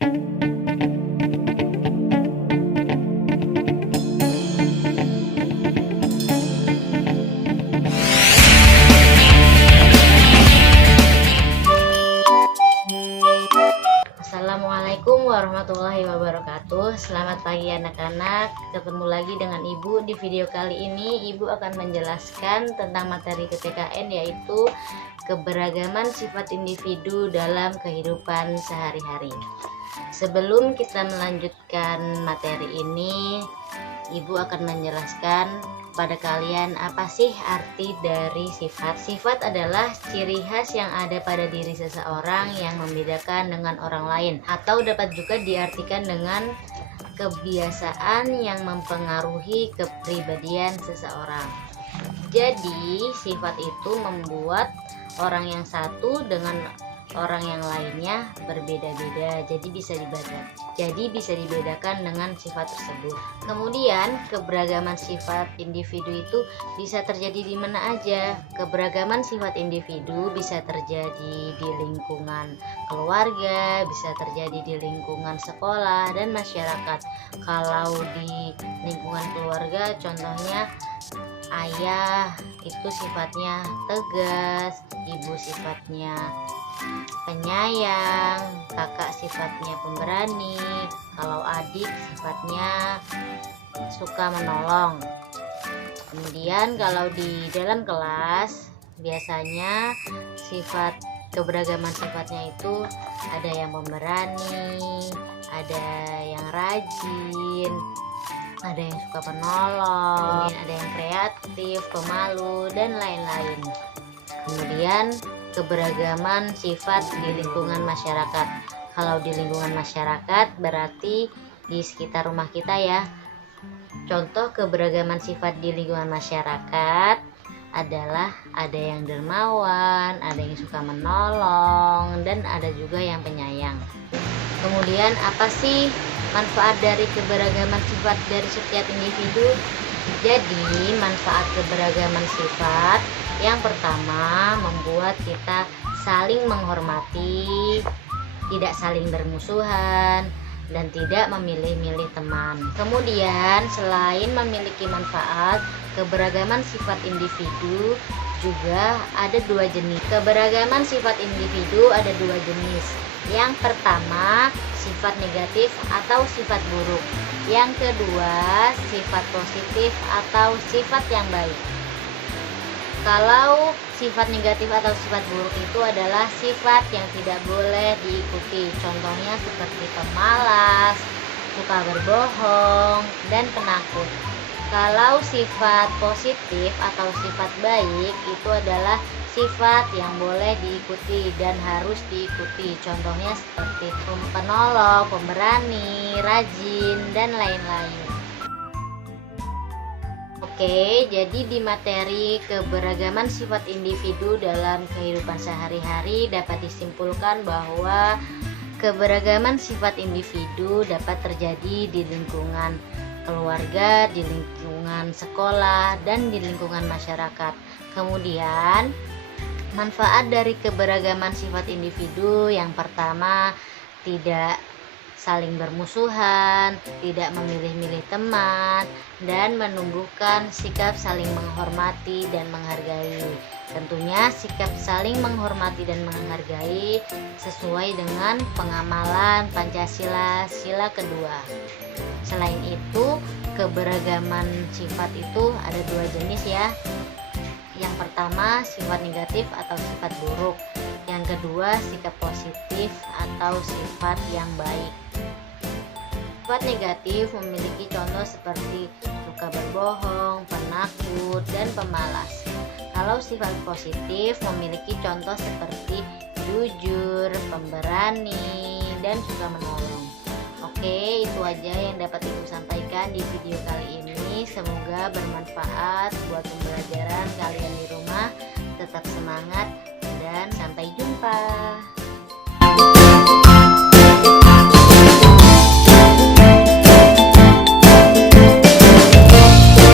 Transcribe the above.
Assalamualaikum warahmatullahi wabarakatuh. Selamat pagi anak-anak. Ketemu lagi dengan Ibu. Di video kali ini Ibu akan menjelaskan tentang materi PPKN, yaitu keberagaman sifat individu dalam kehidupan sehari-hari. Sebelum kita melanjutkan materi ini, Ibu akan menjelaskan pada kalian apa sih arti dari sifat. Sifat adalah ciri khas yang ada pada diri seseorang yang membedakan dengan orang lain, atau dapat juga diartikan dengan kebiasaan yang mempengaruhi kepribadian seseorang. Jadi sifat itu membuat orang yang satu dengan orang yang lainnya berbeda-beda, jadi bisa dibedakan dengan sifat tersebut. Kemudian keberagaman sifat individu itu bisa terjadi di mana aja. Keberagaman sifat individu bisa terjadi di lingkungan keluarga, bisa terjadi di lingkungan sekolah dan masyarakat. Kalau di lingkungan keluarga, contohnya ayah itu sifatnya tegas, ibu sifatnya penyayang, kakak sifatnya pemberani, kalau adik sifatnya suka menolong. Kemudian kalau di dalam kelas, biasanya sifat keberagaman sifatnya itu ada yang pemberani, ada yang rajin, ada yang suka penolong, ada yang kreatif, pemalu, dan lain-lain. Kemudian keberagaman sifat di lingkungan masyarakat. Kalau di lingkungan masyarakat berarti di sekitar rumah kita ya. Contoh keberagaman sifat di lingkungan masyarakat adalah ada yang dermawan, ada yang suka menolong, dan ada juga yang penyayang. Kemudian apa sih manfaat dari keberagaman sifat dari setiap individu? Jadi manfaat keberagaman sifat yang pertama, membuat kita saling menghormati, tidak saling bermusuhan, dan tidak memilih-milih teman. Kemudian selain memiliki manfaat, keberagaman sifat individu juga ada dua jenis. Keberagaman sifat individu ada dua jenis. Yang pertama, sifat negatif atau sifat buruk. Yang kedua, sifat positif atau sifat yang baik. Kalau sifat negatif atau sifat buruk itu adalah sifat yang tidak boleh diikuti. Contohnya seperti pemalas, suka berbohong, dan penakut. Kalau sifat positif atau sifat baik itu adalah sifat yang boleh diikuti dan harus diikuti. Contohnya seperti penolong, pemberani, rajin, dan lain-lain. Oke, jadi di materi keberagaman sifat individu dalam kehidupan sehari-hari dapat disimpulkan bahwa keberagaman sifat individu dapat terjadi di lingkungan keluarga, di lingkungan sekolah, dan di lingkungan masyarakat. Kemudian, manfaat dari keberagaman sifat individu yang pertama, tidak saling bermusuhan, tidak memilih-milih teman, dan menumbuhkan sikap saling menghormati dan menghargai. Tentunya sikap saling menghormati dan menghargai sesuai dengan pengamalan Pancasila sila kedua. Selain itu, keberagaman sifat itu ada dua jenis ya. Yang pertama, sifat negatif atau sifat buruk. Yang kedua, sikap positif atau sifat yang baik. Sifat negatif memiliki contoh seperti suka berbohong, penakut, dan pemalas. Kalau sifat positif memiliki contoh seperti jujur, pemberani, dan suka menolong. Oke, itu aja yang dapat Ibu sampaikan di video kali ini. Semoga bermanfaat buat pembelajaran kalian di rumah. Tetap semangat dan sampai jumpa.